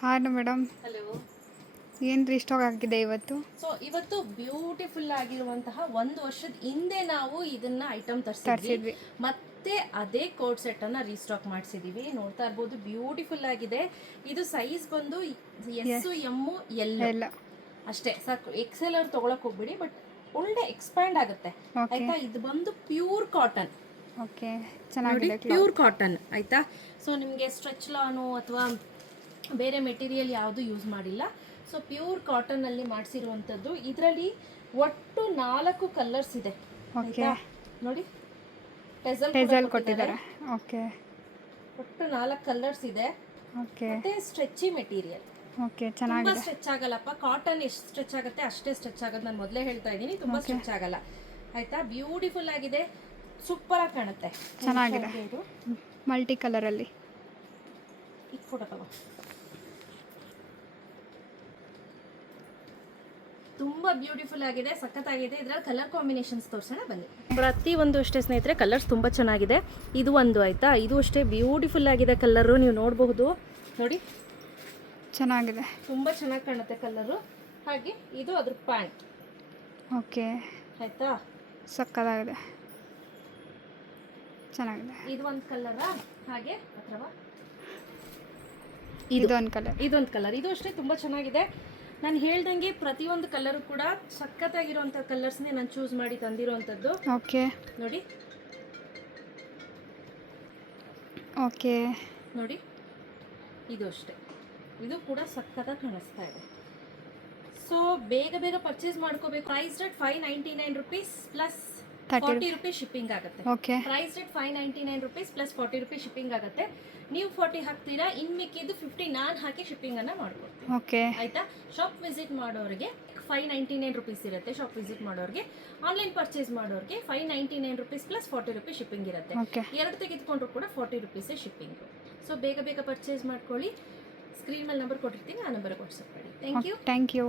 Hi madam, hello. ಏನು restock ಆಗಿದೆ ಇವತ್ತು? ಸೊ ಇವತ್ತು ಬ್ಯೂಟಿಫುಲ್ ಆಗಿರುವಂತಹ 1 ವರ್ಷದ ಹಿಂದೆ ನಾವು ಇದನ್ನ ಐಟಮ್ ತರಿಸಿದ್ವಿ. ತರಿಸಿದ್ವಿ. ಮತ್ತೆ ಅದೇ ಕೋಟ್ ಸೆಟ್ ಅನ್ನ ರೀಸ್ಟಾಕ್ ಮಾಡಿಸಿದೀವಿ. ನೋಡ್ತಾ ಇರ್ಬೋದು, ಬ್ಯೂಟಿಫುಲ್ ಆಗಿದೆ. ಇದು ಸೈಜ್ ಬಂದು ಎಸ್ ಎಮ್ ಎಲ್ ಎಲ್ಲ ಅಷ್ಟೇ ಸಾಕು. ಎಕ್ಸೆಲ್ ಅವ್ರು ತಗೊಳಕ್ ಹೋಗ್ಬಿಡಿ, ಬಟ್ ಒಳ್ಳೆ ಎಕ್ಸ್ಪ್ಯಾಂಡ್ ಆಗುತ್ತೆ. Okay. ಆಯ್ತಾ, ಇದು ಬಂದು ಪ್ಯೂರ್ ಕಾಟನ್. ಓಕೆ, ನೋಡಿ, ಚೆನ್ನಾಗಿದೆ. Pure cotton. ಆಯ್ತಾ, ಸೊ ನಿಮಗೆ ಸ್ಟ್ರೆಚ್ ಲಾನು ಅಥವಾ ಬೇರೆ ಮೆಟೀರಿಯಲ್ ಯಾವುದು ಯೂಸ್ ಮಾಡಿಲ್ಲ. ಸೊ ಪ್ಯೂರ್ ಕಾಟನ್ ಅಲ್ಲಿ ಮಾಡಿಸಿರುವಂಥದ್ದು. ಇದರಲ್ಲಿ ಒಟ್ಟು 4 ಕಲರ್ಸ್ ಇದೆ. ಓಕೆ, ಆಯ್ತಾ, ನೋಡಿ, ಟೆಸಲ್ ಕೊಟ್ಟಿದ್ದಾರೆ. ಓಕೆ ಒಟ್ಟು 4 ಕಲರ್ಸ್ ಇದೆ. ಓಕೆ ಮತ್ತೆ ಸ್ಟ್ರೆಚಿ ಮೆಟೀರಿಯಲ್. ಓಕೆ, ತುಂಬಾ ಚೆನ್ನಾಗಿದೆ. ಸ್ಟ್ರೆಚ್ ಆಗಲ್ಲಪ್ಪ. ಕಾಟನ್ ಎಷ್ಟು ಸ್ಟ್ರೆಚ್ ಆಗುತ್ತೆ ಅಷ್ಟೇ ಸ್ಟ್ರೆಚ್ ಆಗೋದು. ನಾನು ಮೊದಲೇ ಹೇಳ್ತಾ ಇದ್ದೀನಿ, ತುಂಬಾ ಸ್ಟ್ರೆಚ್ ಆಗಲ್ಲ. ಆಯ್ತಾ, ಬ್ಯೂಟಿಫುಲ್ ಆಗಿದೆ, ಸೂಪರ್ ಆಗಿ ಕಾಣುತ್ತೆ. ಚೆನ್ನಾಗಿದೆ. ಮಲ್ಟಿ ಕಲರಲ್ಲಿ ಈಗ ಫೋಟೋ ತಗೋ. ತುಂಬಾ ಬ್ಯೂಟಿಫುಲ್ ಆಗಿದೆ, ಸಖತ್ತಾಗಿದೆ. ಇದರಲ್ಲಿ ಕಲರ್ ಕಾಂಬಿನೇಷನ್ಸ್ ತೋರಿಸೋಣ ಬನ್ನಿ. ಪ್ರತಿ ಒಂದು ಅಷ್ಟೇ ಸ್ನೇಹಿತರೆ, ಕಲರ್ಸ್ ತುಂಬಾ ಚೆನ್ನಾಗಿದೆ. ಇದು ಒಂದು ಆಯ್ತಾ, ಇದು ಅಷ್ಟೇ ಬ್ಯೂಟಿಫುಲ್ ಆಗಿದೆ. ಕಲರು ನೀವು ನೋಡಬಹುದು, ನೋಡಿ, ಚೆನ್ನಾಗಿದೆ. ತುಂಬಾ ಚೆನ್ನಾಗಿ ಕಾಣುತ್ತೆ ಕಲರು. ಹಾಗೆ ಇದು ಅದ್ರ ಪ್ಯಾಂಟ್. ಓಕೆ, ಆಯ್ತಾ, ಸಕ್ಕತ್ತಾಗಿದೆ, ಚೆನ್ನಾಗಿದೆ. ಇದು ಒಂದು ಕಲರ. ಹಾಗೆ ಅಥವಾ ಇದೊಂದು ಕಲರ್. ಇದೊಂದು ಕಲರ್, ಇದು ಅಷ್ಟೇ ತುಂಬಾ ಚೆನ್ನಾಗಿದೆ. ನಾನು ಹೇಳ್ದಂಗೆ ಪ್ರತಿಯೊಂದು ಕಲರು ಕೂಡ ಸಖತ್ತಾಗಿರುವಂಥ ಕಲರ್ಸ್ನೇ ನಾನು ಚೂಸ್ ಮಾಡಿ ತಂದಿರುವಂಥದ್ದು. ಓಕೆ ನೋಡಿ, ಓಕೆ, ನೋಡಿ, ಇದು ಅಷ್ಟೇ, ಇದು ಕೂಡ ಸಖತ್ತಾಗಿ ಕಾಣಿಸ್ತಾ ಇದೆ. ಸೊ ಬೇಗ ಬೇಗ ಪರ್ಚೇಸ್ ಮಾಡ್ಕೋಬೇಕು. Price rate 599 rupees plus 40 rupees shipping ಆಗುತ್ತೆ. Okay, price rate 599 rupees plus 40 rupees shipping ಆಗುತ್ತೆ. ನೀವು 40 ಹಾಕ್ತೀರಾ, ಇನ್ ಮಿಕ್ಕಿದ್ದು 50 ನಾನು ಹಾಕಿ ಶಿಪ್ಪಿಂಗ್ ಅನ್ನ ಮಾಡ್ಕೊಡ್ತೀನಿ. ಓಕೆ, ಆಯ್ತಾ. ಶಾಪ್ ವಿಸಿಟ್ ಮಾಡೋರಿಗೆ 599 rupees ಇರುತ್ತೆ. ಶಾಪ್ ವಿಸಿಟ್ ಮಾಡೋರಿಗೆ, ಆನ್ಲೈನ್ ಪರ್ಚೇಸ್ ಮಾಡೋರಿಗೆ 599 rupees ಪ್ಲಸ್ 40 rupees ಶಿಪ್ಪಿಂಗ್ ಇರುತ್ತೆ. ಓಕೆ, 2 ತೆಗೆದುಕೊಂಡ್ರು ಕೂಡ 40 rupees ಶಿಪ್ಪಿಂಗ್. ಸೊ ಬೇಗ ಬೇಗ ಪರ್ಚೇಸ್ ಮಾಡ್ಕೊಳ್ಳಿ. ಸ್ಕ್ರೀನ್ ಮೇಲೆ ನಂಬರ್ ಕೊಟ್ಟಿರ್ತೀನಿ, ಆ ನಂಬರ್ಗೆ ವಾಟ್ಸಪ್ ಮಾಡಿ. Thank you. Thank you.